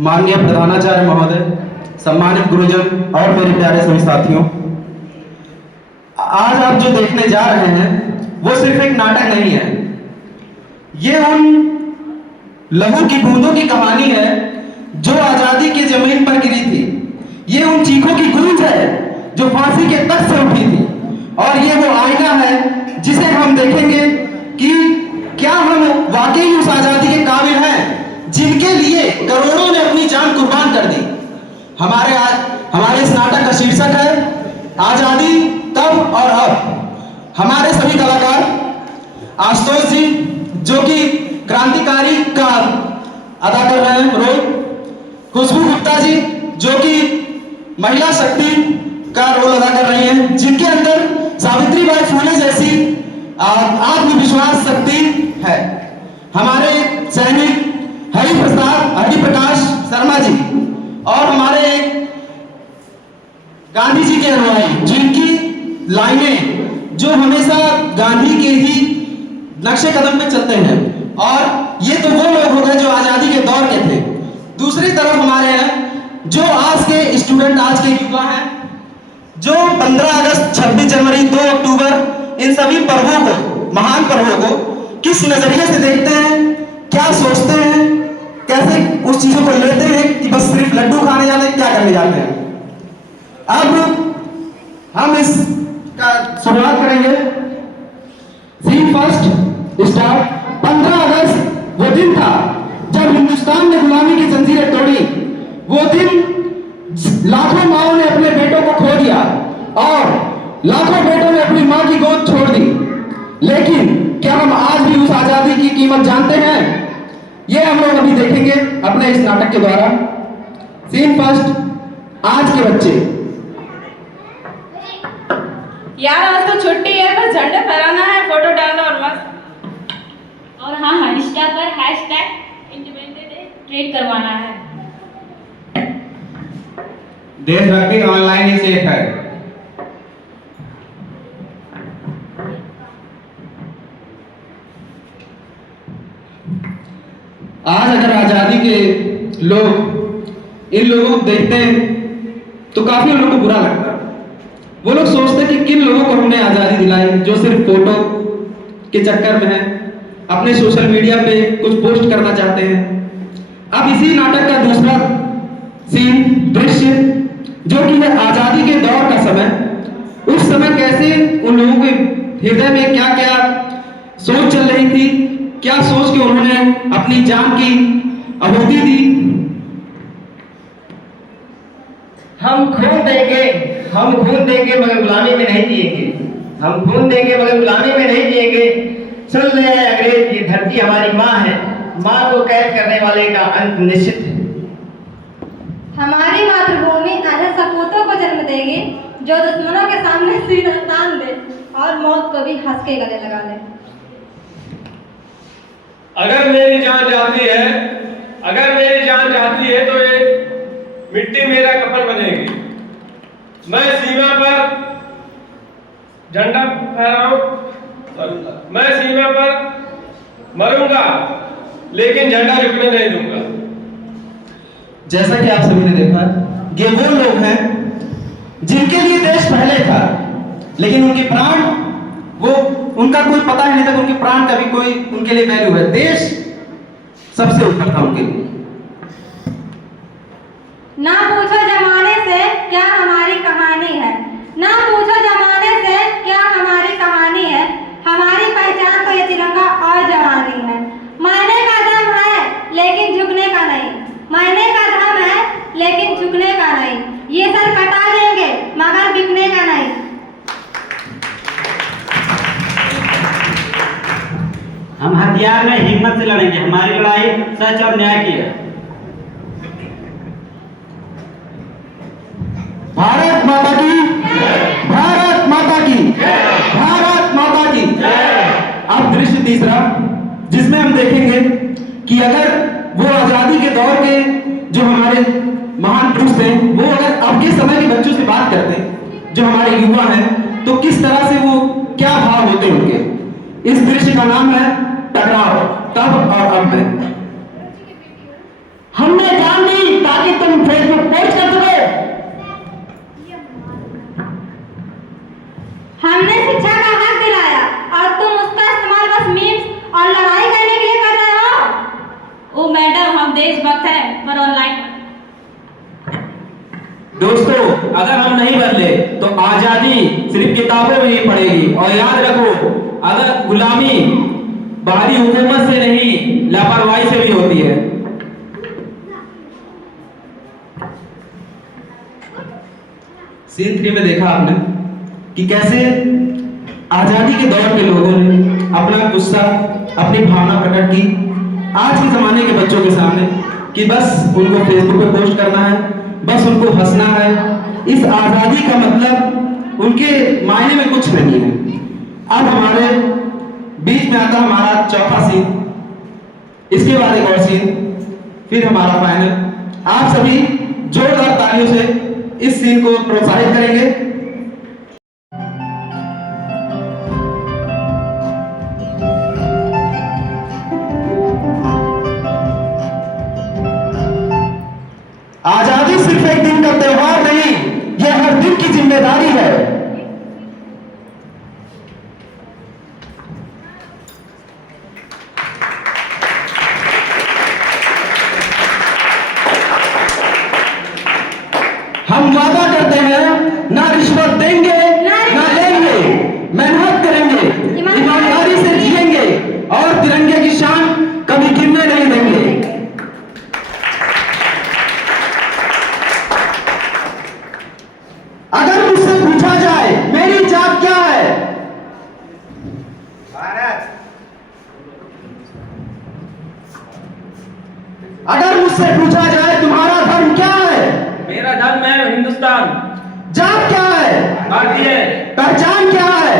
माननीय प्रधानाचार्य महोदय, सम्मानित गुरुजन और मेरे प्यारे सभी साथियों, आज आप जो देखने जा रहे हैं वो सिर्फ एक नाटक नहीं है। ये उन लहू की बूंदों की कहानी है जो आजादी की जमीन पर गिरी थी। ये उन चीखों की गूंज है जो फांसी के तख्त से उठी थी। और ये वो आईना है जिसे हम देखेंगे कि क्या हम वाकई उस आजादी के काबिल हैं जिनके लिए करोड़ों ने अपनी जान कुर्बान कर दी। हमारे इस नाटक का शीर्षक है आजादी तब और अब। हमारे सभी कलाकार आशुतोष जी जो कि क्रांतिकारी का अदा कर रहे हैं रोल, खुशबू गुप्ता जी जो कि महिला शक्ति का रोल अदा कर रही हैं, जिनके अंदर सावित्रीबाई फुले जैसी आत्मविश्वास शक्ति है। हमारे सैनिक हरिप्रकाश शर्मा जी और हमारे गांधी जी के अनुयायी जिनकी लाइनें जो हमेशा गांधी के ही नक्शे कदम पे चलते हैं। और ये तो वो लोग हो गए जो आजादी के दौर के थे। दूसरी तरफ हमारे हैं जो आज के स्टूडेंट, आज के युवा हैं जो 15 अगस्त, 26 जनवरी, 2 अक्टूबर इन सभी पर्वों को, महान पर्वों को किस नजरिए से देखते हैं, क्या सोचते हैं, कैसे उस चीजों को लेते हैं कि बस सिर्फ लड्डू खाने जाते हैं, क्या करने जाते हैं। अब हम इसका शुरुआत करेंगे। Scene first start. 15 अगस्त वो दिन था जब हिंदुस्तान ने गुलामी की जंजीरें तोड़ी। वो दिन लाखों माओं ने अपने बेटों को खो दिया और लाखों बेटों ने अपनी मां की गोद छोड़ दी। लेकिन क्या हम आज भी उस आजादी की कीमत जानते हैं? ये हम लोग अभी देखेंगे अपने इस नाटक के द्वारा। सीन फर्स्ट, आज के बच्चे। यार आज तो छुट्टी है, बस झंडे फहराना है, फोटो डालना और मस्त। और हाँ, इंस्टा पर हैशटैग इंडिपेंडेंस डे ट्रेड करवाना है। देशभक्ति ऑनलाइन ही सेफ है। आज अगर आजादी के लोग इन लोगों को देखते हैं तो काफी उन लोगों को बुरा लगता है। वो लोग सोचते हैं कि किन लोगों को हमने आजादी दिलाई जो सिर्फ फोटो के चक्कर में है, अपने सोशल मीडिया पे कुछ पोस्ट करना चाहते हैं। अब इसी नाटक का दूसरा सीन, दृश्य, जो कि है आजादी के दौर का समय। उस समय कैसे उन लोगों के हृदय में क्या क्या सोच चल रही थी, क्या सोच के उन्होंने अपनी जान की आहुति दी। हम खून देंगे मगर गुलामी में नहीं जिएंगे। हम खून देंगे मगर गुलामी में नहीं जिएंगे। सुन ले अंग्रेज, ये धरती हमारी माँ है। माँ को कैद करने वाले का अंत निश्चित है। हमारी मातृभूमि ऐसे सपूतों को जन्म देगी जो दुश्मनों के सामने सिर तान दे और मौत को भी हंस के गले लगा ले। अगर मेरी जान चाहती है तो ये मिट्टी मेरा कफन बनेगी। मैं सीमा पर झंडा फहराऊं, मैं सीमा पर मरूंगा लेकिन झंडा झुकने नहीं दूंगा। जैसा कि आप सभी ने देखा, ये वो लोग हैं जिनके लिए देश पहले था, लेकिन उनके प्राण, वो उनका कोई पता ही नहीं था कि उनके प्राण का भी कोई उनके लिए वैल्यू है। देश सबसे ऊपर था उनके लिए। ना पूछो जमाने से क्या हमारी कहानी है, ना पूछो जमाने से क्या हमारी कहानी है। हमारी पहचान तो ये तिरंगा और जवानी है। मरने का दम है लेकिन झुकने का नहीं, मरने का दम है लेकिन झुकने का नहीं। ये सर कटा देंगे मगर बिकने का नहीं। हम हथियार में हिम्मत से लड़ेंगे। हमारी लड़ाई सच और न्याय की है। भारत माता की, भारत माता की, भारत माता की। अब दृश्य तीसरा, जिसमें हम देखेंगे कि अगर वो आजादी के दौर के जो हमारे महान पुरुष थे, वो अगर अब के समय के बच्चों से बात करते, जो हमारे युवा हैं, तो किस तरह से वो क्या भाव होते उनके। इस दृश्य का नाम है टकराव, तब और अब में। हमने जान दी ताकि तुम फेसबुक पोस्ट कर सको। हमने शिक्षा का हक दिलाया और तुम उसका इस्तेमाल बस मीम्स और लड़ाई करने के लिए कर रहे हो। ओ मैडम, हम देशभक्त हैं पर ऑनलाइन। दोस्तों, अगर हम नहीं बदले तो आजादी सिर्फ किताबों में ही पड़ेगी। और याद रखो, अगर गुलामी बाहरी हुकूमत से नहीं, लापरवाही से भी होती है। सीन 3 में देखा आपने कि कैसे आजादी के दौर के लोगों ने अपना गुस्सा, अपनी भावना प्रकट की आज के जमाने के बच्चों के सामने कि बस उनको फेसबुक पे पोस्ट करना है, बस उनको हंसना है। इस आजादी का मतलब उनके मायने में कुछ नहीं है। अब हमारे बीच में आता हमारा चौथा सीन, इसके बाद एक और सीन, फिर हमारा फाइनल। आप सभी जोरदार तालियों से इस सीन को प्रोत्साहित करेंगे। आजादी सिर्फ एक दिन का त्योहार नहीं, यह हर दिन की जिम्मेदारी है। हम वादा करते हैं, ना रिश्वत देंगे ना लेंगे, मेहनत करेंगे, ईमानदारी से जिएंगे और तिरंगे की शान कभी गिरने नहीं देंगे। अगर मुझसे पूछा जाए मेरी जात क्या है, भारत। अगर मुझसे पूछा जाए तुम्हारा धर्म क्या है, मेरा धर्म है हिंदुस्तान। जात क्या है, भारतीय। पहचान क्या है,